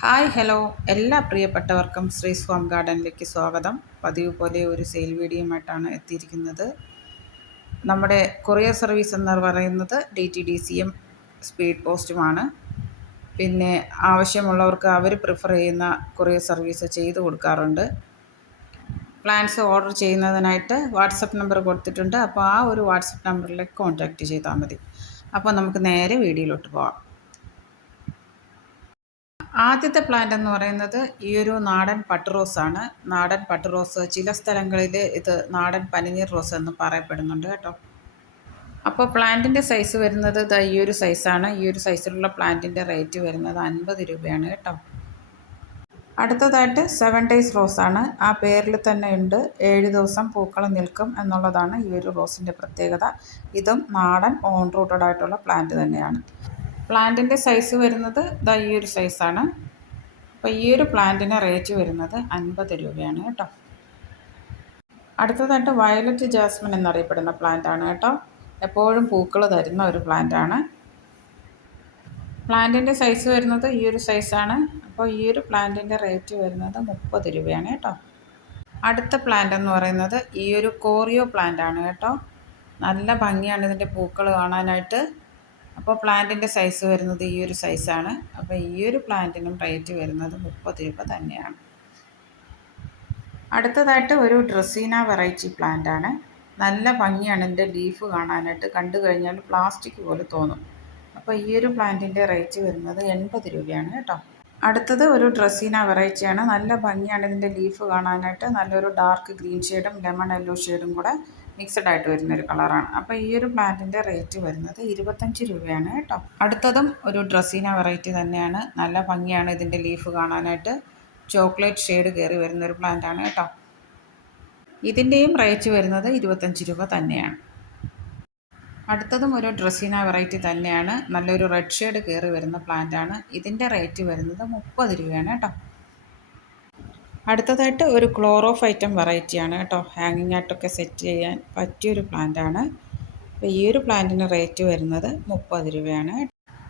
Hi hello എല്ലാ പ്രിയപ്പെട്ടവർക്കും ശ്രീസ് home ഗാർഡനിലേക്ക് സ്വാഗതം. പതിവ് പോലെ ഒരു സെയിൽ വീഡിയോയുമായിട്ടാണ് എത്തിയിരിക്കുന്നത്. നമ്മുടെ കൊറിയർ സർവീസ് എന്ന് പറയുന്നത് DTDCയും സ്പീഡ് പോസ്റ്റുമാണ്. പിന്നെ ആവശ്യമുള്ളവർക്ക് അവർ പ്രിഫർ ചെയ്യുന്ന കൊറിയർ സർവീസ് ചെയ്തു കൊടുക്കാറുണ്ട്. പ്ലാൻസ് ഓർഡർ ചെയ്യുന്നതിനായിട്ട് വാട്സപ്പ് നമ്പർ കൊടുത്തിട്ടുണ്ട്. അപ്പോൾ ആ ഒരു വാട്സപ്പ് നമ്പറിലേക്ക് കോൺടാക്റ്റ് ചെയ്താൽ മതി. അപ്പോൾ നമുക്ക് നേരെ വീഡിയോയിലോട്ട് പോകാം. ആദ്യത്തെ പ്ലാന്റ് എന്ന് പറയുന്നത് ഈ ഒരു നാടൻ പട്ട് റോസാണ്. നാടൻ പട്ട് റോസ് ചില സ്ഥലങ്ങളിൽ ഇത് നാടൻ പനിനീർ റോസ് എന്ന് പറയപ്പെടുന്നുണ്ട് കേട്ടോ. അപ്പോൾ പ്ലാന്റിൻ്റെ സൈസ് വരുന്നത് ഈ ഒരു സൈസാണ്. ഈ ഒരു സൈസിലുള്ള പ്ലാന്റിൻ്റെ റേറ്റ് വരുന്നത് 50 രൂപയാണ് കേട്ടോ. അടുത്തതായിട്ട് 7 ഡേയ്സ് റോസാണ്. ആ പേരിൽ തന്നെ ഉണ്ട് 7 ദിവസം പൂക്കൾ നിൽക്കും എന്നുള്ളതാണ് ഈ ഒരു റോസിൻ്റെ പ്രത്യേകത. ഇതും നാടൻ ഓൺ റൂട്ടഡ് ആയിട്ടുള്ള പ്ലാന്റ് തന്നെയാണ്. പ്ലാന്റിൻ്റെ സൈസ് വരുന്നത് ഈ ഒരു സൈസാണ്. അപ്പോൾ ഈ ഒരു പ്ലാന്റിന് റേറ്റ് വരുന്നത് 50 രൂപയാണ് കേട്ടോ. അടുത്തതായിട്ട് വയലറ്റ് ജാസ്മിൻ എന്നറിയപ്പെടുന്ന പ്ലാന്റാണ് കേട്ടോ. എപ്പോഴും പൂക്കൾ തരുന്ന ഒരു പ്ലാന്റാണ്. പ്ലാന്റിൻ്റെ സൈസ് വരുന്നത് ഈ ഒരു സൈസാണ്. അപ്പോൾ ഈ ഒരു പ്ലാന്റിൻ്റെ റേറ്റ് വരുന്നത് 30 രൂപയാണ് കേട്ടോ. അടുത്ത പ്ലാന്റ് എന്ന് പറയുന്നത് ഈ ഒരു കോറിയോ പ്ലാന്റാണ് കേട്ടോ. നല്ല ഭംഗിയാണ് ഇതിൻ്റെ പൂക്കൾ കാണാനായിട്ട്. അപ്പോൾ പ്ലാന്റിൻ്റെ സൈസ് വരുന്നത് ഈ ഒരു സൈസാണ്. അപ്പോൾ ഈ ഒരു പ്ലാന്റിനും റേറ്റ് വരുന്നത് 30 രൂപ തന്നെയാണ്. അടുത്തതായിട്ട് ഒരു ഡ്രസീന വെറൈറ്റി പ്ലാന്റ് ആണ്. നല്ല ഭംഗിയാണ് ഇതിൻ്റെ ലീഫ് കാണാനായിട്ട്. കണ്ടു കഴിഞ്ഞാൽ പ്ലാസ്റ്റിക് പോലെ തോന്നും. അപ്പോൾ ഈ ഒരു പ്ലാന്റിൻ്റെ റേറ്റ് വരുന്നത് 80 രൂപയാണ് കേട്ടോ. അടുത്തത് ഒരു ഡ്രസീന വെറൈറ്റിയാണ്. നല്ല ഭംഗിയാണ് ഇതിൻ്റെ ലീഫ് കാണാനായിട്ട്. നല്ലൊരു ഡാർക്ക് ഗ്രീൻ ഷെയ്ഡും ലെമൺ യെല്ലോ ഷെയ്ഡും കൂടെ മിക്സഡ് ആയിട്ട് വരുന്നൊരു കളറാണ്. അപ്പോൾ ഈ ഒരു പ്ലാന്റിൻ്റെ റേറ്റ് വരുന്നത് 25 രൂപയാണ് കേട്ടോ. അടുത്തതും ഒരു ഡ്രസീന വെറൈറ്റി തന്നെയാണ്. നല്ല ഭംഗിയാണ് ഇതിൻ്റെ ലീഫ് കാണാനായിട്ട്. ചോക്ലേറ്റ് ഷെയ്ഡ് കയറി വരുന്നൊരു പ്ലാന്റാണ് കേട്ടോ. ഇതിൻ്റെയും റേറ്റ് വരുന്നത് 25 രൂപ തന്നെയാണ്. അടുത്തതും ഒരു ഡ്രസീന വെറൈറ്റി തന്നെയാണ്. നല്ലൊരു റെഡ് ഷെയ്ഡ് കയറി വരുന്ന പ്ലാന്റാണ്. ഇതിൻ്റെ റേറ്റ് വരുന്നത് 30 രൂപയാണ് കേട്ടോ. അടുത്തതായിട്ട് ഒരു ക്ലോറോഫൈറ്റം വെറൈറ്റിയാണ് കേട്ടോ. ഹാങ്ങിങ് ആയിട്ടൊക്കെ സെറ്റ് ചെയ്യാൻ പറ്റിയൊരു പ്ലാന്റാണ്. അപ്പോൾ ഈ ഒരു പ്ലാന്റിന് റേറ്റ് വരുന്നത് 30 രൂപയാണ്.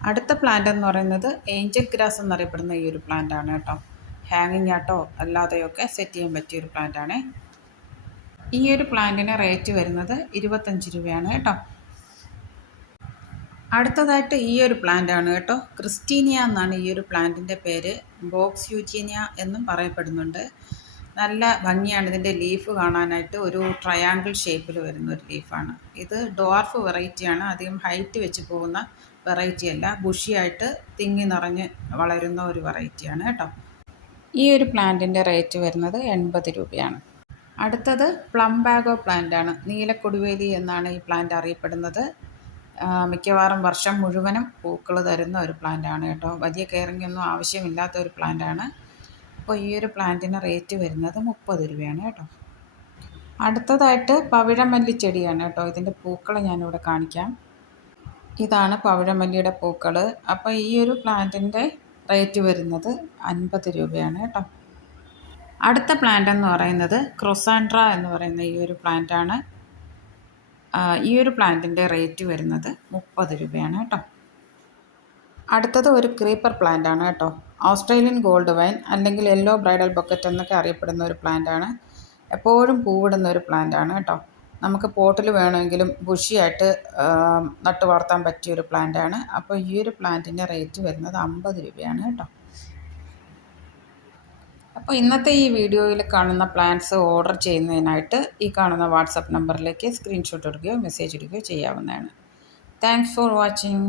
അടുത്ത പ്ലാന്റ് എന്ന് പറയുന്നത് ഏഞ്ചൽ ഗ്രാസ് എന്നറിയപ്പെടുന്ന ഈ ഒരു പ്ലാന്റാണ് കേട്ടോ. ഹാങ്ങിങ് ആട്ടോ അല്ലാതെയൊക്കെ സെറ്റ് ചെയ്യാൻ പറ്റിയൊരു പ്ലാന്റാണ്. ഈ ഒരു പ്ലാന്റിന് റേറ്റ് വരുന്നത് 25 രൂപയാണ് കേട്ടോ. അടുത്തതായിട്ട് ഈ ഒരു പ്ലാന്റ് ആണ് കേട്ടോ. ക്രിസ്റ്റീനിയ എന്നാണ് ഈ ഒരു പ്ലാന്റിൻ്റെ പേര്. ബോക്സ് യൂജീനിയ എന്നും പറയപ്പെടുന്നുണ്ട്. നല്ല ഭംഗിയാണ് ഇതിൻ്റെ ലീഫ് കാണാനായിട്ട്. ഒരു ട്രയാങ്കിൾ ഷേപ്പിൽ വരുന്ന ഒരു ലീഫാണ്. ഇത് ഡ്വാർഫ് വെറൈറ്റിയാണ്. അധികം ഹൈറ്റ് വെച്ച് പോകുന്ന വെറൈറ്റി അല്ല. ബുഷിയായിട്ട് തിങ്ങി നിറഞ്ഞ് വളരുന്ന ഒരു വെറൈറ്റിയാണ് കേട്ടോ. ഈ ഒരു പ്ലാന്റിൻ്റെ റേറ്റ് വരുന്നത് 80 രൂപയാണ്. അടുത്തത് പ്ലംബാഗോ പ്ലാന്റ് ആണ്. നീലക്കൊടിവേലി എന്നാണ് ഈ പ്ലാന്റ് അറിയപ്പെടുന്നത്. മിക്കവാറും വർഷം മുഴുവനും പൂക്കൾ തരുന്ന ഒരു പ്ലാന്റാണ് കേട്ടോ. വലിയ കെയറിംഗ് ഒന്നും ആവശ്യമില്ലാത്ത ഒരു പ്ലാന്റാണ്. അപ്പോൾ ഈ ഒരു പ്ലാന്റിന് റേറ്റ് വരുന്നത് 30 രൂപയാണ് കേട്ടോ. അടുത്തതായിട്ട് പവിഴമല്ലി ചെടിയാണ് കേട്ടോ. ഇതിൻ്റെ പൂക്കൾ ഞാനിവിടെ കാണിക്കാം. ഇതാണ് പവിഴമല്ലിയുടെ പൂക്കൾ. അപ്പോൾ ഈ ഒരു പ്ലാന്റിൻ്റെ റേറ്റ് വരുന്നത് 50 രൂപയാണ് കേട്ടോ. അടുത്ത പ്ലാന്റ് എന്ന് പറയുന്നത് ക്രൊസാൻഡ്ര എന്ന് പറയുന്ന ഈ ഒരു പ്ലാന്റാണ്. ഈ ഒരു പ്ലാന്റിൻ്റെ റേറ്റ് വരുന്നത് 30 രൂപയാണ് കേട്ടോ. അടുത്തത് ഒരു ക്രീപ്പർ പ്ലാന്റ് ആണ് കേട്ടോ. ഓസ്ട്രേലിയൻ ഗോൾഡ് വൈൻ അല്ലെങ്കിൽ യെല്ലോ ബ്രൈഡൽ ബൊക്കറ്റ് എന്നൊക്കെ അറിയപ്പെടുന്ന ഒരു പ്ലാന്റാണ്. എപ്പോഴും പൂവിടുന്ന ഒരു പ്ലാന്റാണ് കേട്ടോ. നമുക്ക് പോട്ടിൽ വേണമെങ്കിലും ബുഷിയായിട്ട് നട്ട് വളർത്താൻ പറ്റിയൊരു പ്ലാന്റാണ്. അപ്പോൾ ഈ ഒരു പ്ലാന്റിൻ്റെ റേറ്റ് വരുന്നത് 50 രൂപയാണ് കേട്ടോ. അപ്പോൾ ഇന്നത്തെ ഈ വീഡിയോയിൽ കാണുന്ന പ്ലാൻസ് ഓർഡർ ചെയ്യുന്നതിനായിട്ട് ഈ കാണുന്ന വാട്സപ്പ് നമ്പറിലേക്ക് സ്ക്രീൻഷോട്ട് എടുക്കുകയോ മെസ്സേജ് ഇടുകയോ ചെയ്യാവുന്നതാണ്. Thanks for watching.